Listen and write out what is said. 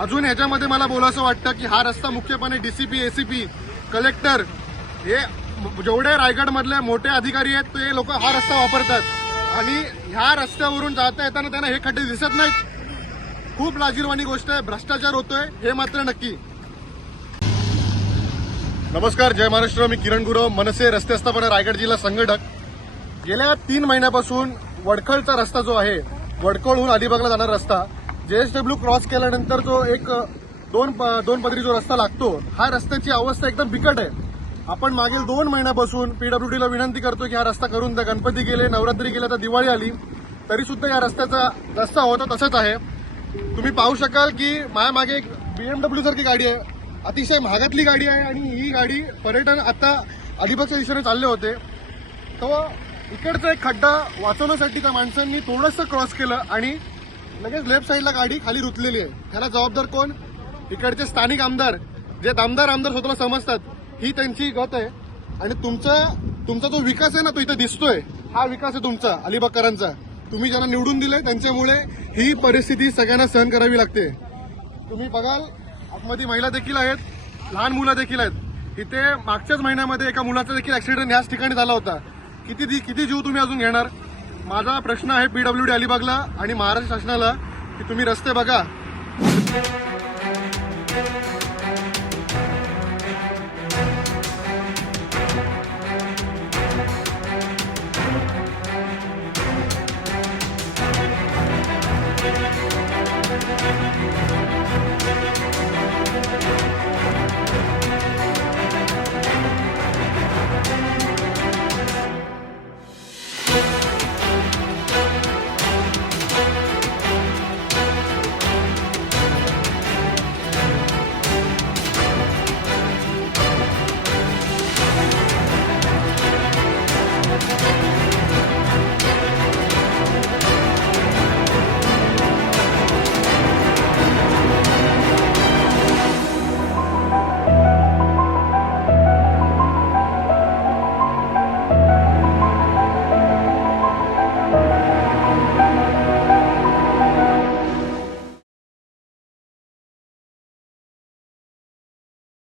अजून ह्याच्यामध्ये मला बोलायचं वाटतं की हा रस्ता मुख्यपणे डीसीपी एसीपी कलेक्टर हे जेवढे रायगडमधले मोठे अधिकारी आहेत ते लोक हा रस्ता वापरतात. आणि ह्या रस्त्यावरून जाता येताना त्यांना हे खड्डे दिसत नाहीत. खूप लाजीरवाणी गोष्ट आहे भ्रष्टाचार होतोय हे मात्र नक्की. नमस्कार जय महाराष्ट्र. मी किरण गुरव मनसे रस्ते स्थापना रायगड जिल्हा संघटक. गेल्या तीन महिन्यापासून वडखळचा रस्ता जो आहे वडखळहून अलिबागला जाणारा रस्ता जेएसडब्ल्यू क्रॉस केल्यानंतर जो एक दोन दोन पदरी जो रस्ता लागतो हा रस्त्याची अवस्था एकदम बिकट आहे. आपण मागील दोन महिन्यापासून पीडब्ल्यूडीला विनंती करतो की हा रस्ता करून द्या. गणपती गेले नवरात्री गेले तर दिवाळी आली तरी सुद्धा या रस्त्याचा रस्ता होता तसंच आहे. तुम्ही पाहू शकाल की माझ्या मागे एक बीएमडब्ल्यू सारखी गाडी आहे. अतिशय महागातली गाडी आहे आणि ही गाडी पर्यटन आता अलिबागच्या दिशेने चालले होते. तो इकडचा एक खड्डा वाचवण्यासाठी त्या माणसांनी थोडंसं क्रॉस केलं आणि लगेच लेफ्ट साईडला गाडी खाली रुतलेली आहे. त्याला जबाबदार कोण? इकडचे स्थानिक आमदार. जे दामदार आमदार स्वतःला समजतात. ही त्यांची गत आहे. आणि तुमचा तुमचा जो विकास आहे ना तो इथे दिसतोय. हा विकास आहे तुमचा अलिबागकरांचा. तुम्ही ज्यांना निवडून दिले त्यांच्यामुळे ही परिस्थिती सगळ्यांना सहन करावी लागते. तुम्ही बघाल आतमध्ये महिला देखील आहेत लहान मुलं देखील आहेत. इथे मागच्याच महिन्यामध्ये एका मुलाचा देखील ऍक्सिडेंट याच ठिकाणी झाला होता. किती किती जीव तुम्ही अजून घेणार? माझा प्रश्न आहे पीडब्ल्यू डी अलिबागला आणि महाराष्ट्र शासनाला की तुम्ही रस्ते बघा.